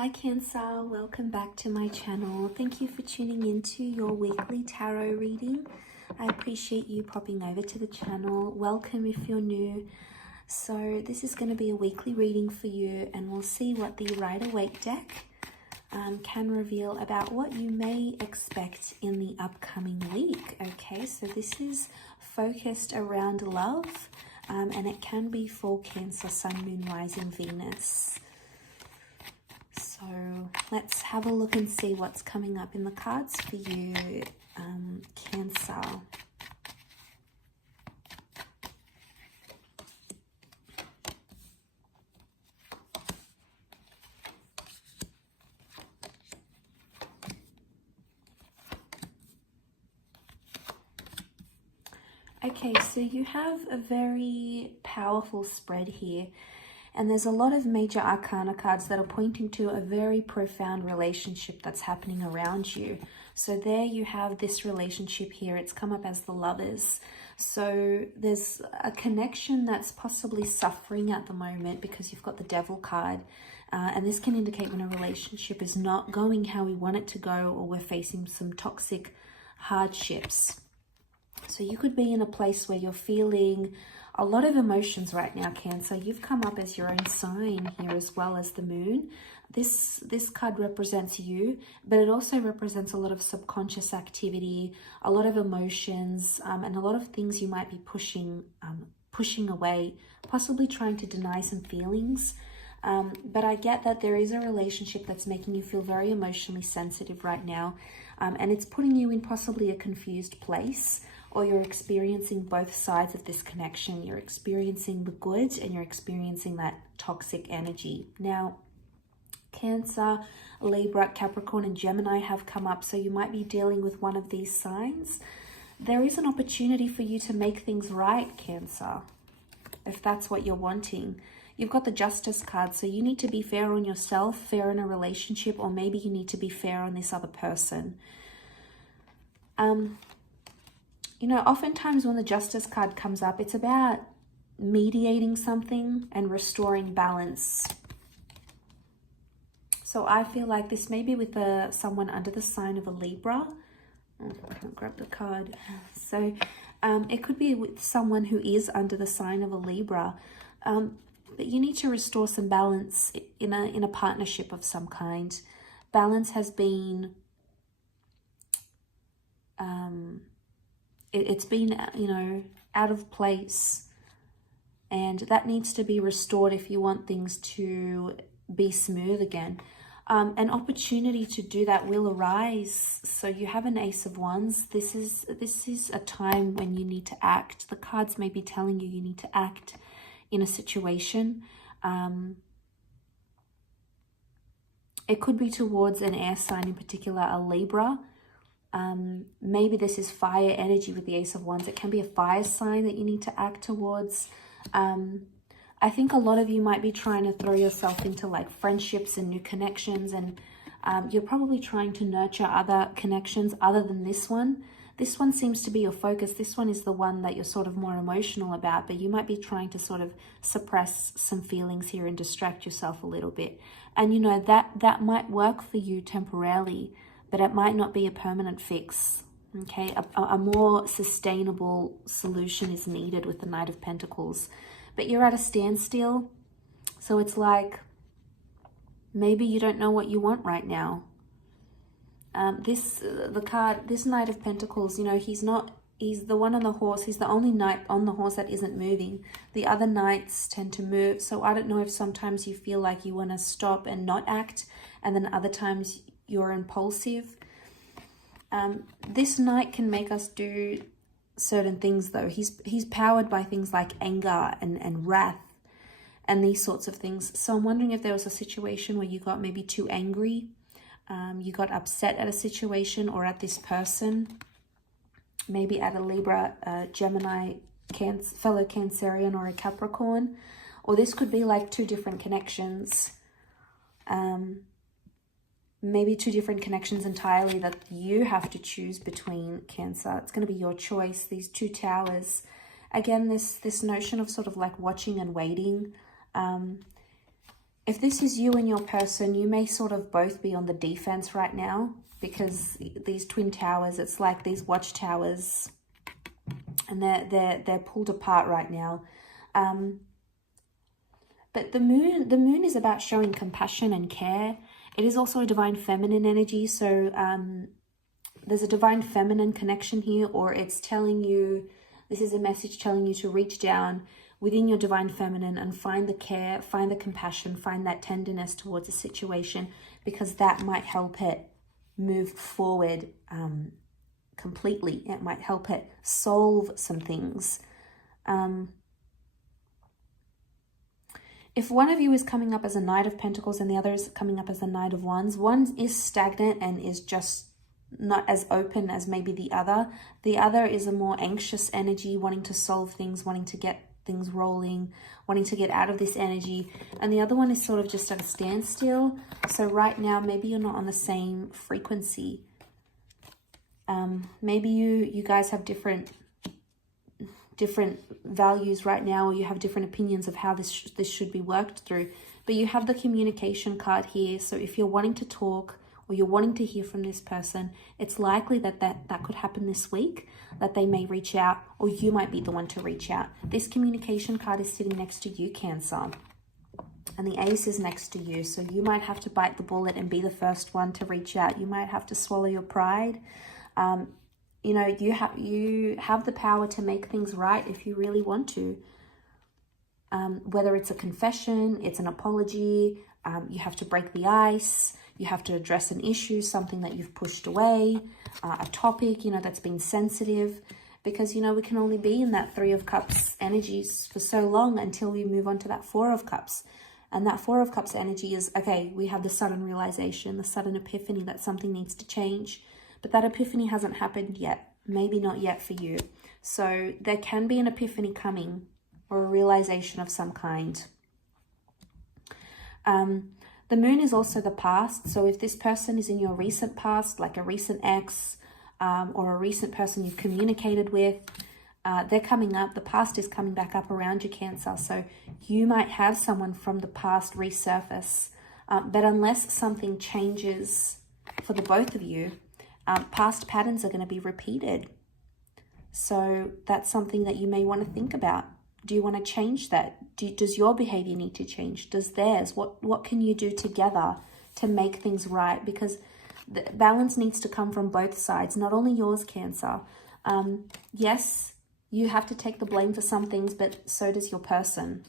Hi Cancer, welcome back to my channel. Thank you for tuning into your weekly tarot reading. I appreciate you popping over to the channel. Welcome if you're new. So this is going to be a weekly reading for you, and we'll see what the Rider-Waite deck can reveal about what you may expect in the upcoming week. Okay, so this is focused around love, and it can be for Cancer, Sun, Moon, Rising, Venus. So let's have a look and see what's coming up in the cards for you, Cancer. Okay, so you have a very powerful spread here. And there's a lot of major arcana cards that are pointing to a very profound relationship that's happening around you. So there you have this relationship here. It's come up as the Lovers. So there's a connection that's possibly suffering at the moment because you've got the Devil card. And this can indicate when a relationship is not going how we want it to go, or we're facing some toxic hardships. So you could be in a place where you're feeling a lot of emotions right now, Cancer. You've come up as your own sign here as well as the Moon. This card represents you, but it also represents a lot of subconscious activity, a lot of emotions, and a lot of things you might be pushing away, possibly trying to deny some feelings. But I get that there is a relationship that's making you feel very emotionally sensitive right now, and it's putting you in possibly a confused place, or you're experiencing both sides of this connection. You're experiencing the good and you're experiencing that toxic energy. Now, Cancer, Libra, Capricorn, and Gemini have come up, so you might be dealing with one of these signs. There is an opportunity for you to make things right, Cancer, if that's what you're wanting. You've got the Justice card, so you need to be fair on yourself, fair in a relationship, or maybe you need to be fair on this other person. You know, oftentimes when the Justice card comes up, it's about mediating something and restoring balance. So I feel like this may be with someone under the sign of a Libra. Oh, I can't grab the card. So it could be with someone who is under the sign of a Libra. But you need to restore some balance in a partnership of some kind. Balance has been... it's been, you know, out of place, and that needs to be restored if you want things to be smooth again. An opportunity to do that will arise. So you have an Ace of Wands. This is a time when you need to act. The cards may be telling you need to act in a situation. It could be towards an air sign, in particular a Libra. Maybe this is fire energy with the Ace of Wands. It can be a fire sign that you need to act towards. I think a lot of you might be trying to throw yourself into like friendships and new connections, and you're probably trying to nurture other connections other than this one. This one seems to be your focus. This one is the one that you're sort of more emotional about, but you might be trying to sort of suppress some feelings here and distract yourself a little bit. And you know, that might work for you temporarily, but it might not be a permanent fix. Okay, a more sustainable solution is needed with the Knight of Pentacles. But you're at a standstill, so it's like maybe you don't know what you want right now. This Knight of Pentacles, you know, he's the one on the horse. He's the only knight on the horse that isn't moving. The other knights tend to move. So I don't know if sometimes you feel like you want to stop and not act, and then other times you're impulsive. This knight can make us do certain things though. He's powered by things like anger and wrath and these sorts of things. So I'm wondering if there was a situation where you got maybe too angry, you got upset at a situation or at this person, maybe at a Libra, Gemini, fellow Cancerian, or a Capricorn. Or this could be like two different connections. Maybe two different connections entirely that you have to choose between, Cancer. It's going to be your choice. These two towers. Again, this notion of sort of like watching and waiting. if this is you and your person, you may sort of both be on the defense right now, because these twin towers, it's like these watchtowers, and they're pulled apart right now. But the moon is about showing compassion and care. It is also a divine feminine energy, so there's a divine feminine connection here, or it's telling you, this is a message telling you to reach down within your divine feminine and find the care, find the compassion, find that tenderness towards a situation, because that might help it move forward completely. It might help it solve some things. If one of you is coming up as a Knight of Pentacles and the other is coming up as a Knight of Wands, one is stagnant and is just not as open as maybe the other. The other is a more anxious energy, wanting to solve things, wanting to get things rolling, wanting to get out of this energy. And the other one is sort of just at a standstill. So right now, maybe you're not on the same frequency. Maybe you guys have different values right now, or you have different opinions of how this should be worked through. But you have the communication card here. So if you're wanting to talk, or you're wanting to hear from this person, it's likely that could happen this week, that they may reach out, or you might be the one to reach out. This communication card is sitting next to you, Cancer, and the Ace is next to you. So you might have to bite the bullet and be the first one to reach out. You might have to swallow your pride. You know, you have the power to make things right if you really want to. Whether it's a confession, it's an apology, you have to break the ice, you have to address an issue, something that you've pushed away, a topic, you know, that's been sensitive. Because, you know, we can only be in that Three of Cups energies for so long until we move on to that Four of Cups. And that Four of Cups energy is, okay, we have the sudden realization, the sudden epiphany that something needs to change. But that epiphany hasn't happened yet. Maybe not yet for you. So there can be an epiphany coming, or a realization of some kind. The moon is also the past. So if this person is in your recent past, like a recent ex, or a recent person you've communicated with, they're coming up. The past is coming back up around you, Cancer. So you might have someone from the past resurface. But unless something changes for the both of you, past patterns are going to be repeated. So that's something that you may want to think about. Do you want to change that? Does your behavior need to change? Does theirs? What can you do together to make things right? Because the balance needs to come from both sides, not only yours, Cancer. Yes, you have to take the blame for some things, but so does your person.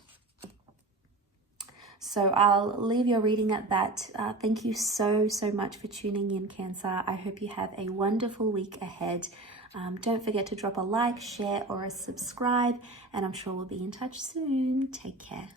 So I'll leave your reading at that. Thank you so much for tuning in, Cancer. I hope you have a wonderful week ahead. Don't forget to drop a like, share, or a subscribe, and I'm sure we'll be in touch soon. Take care.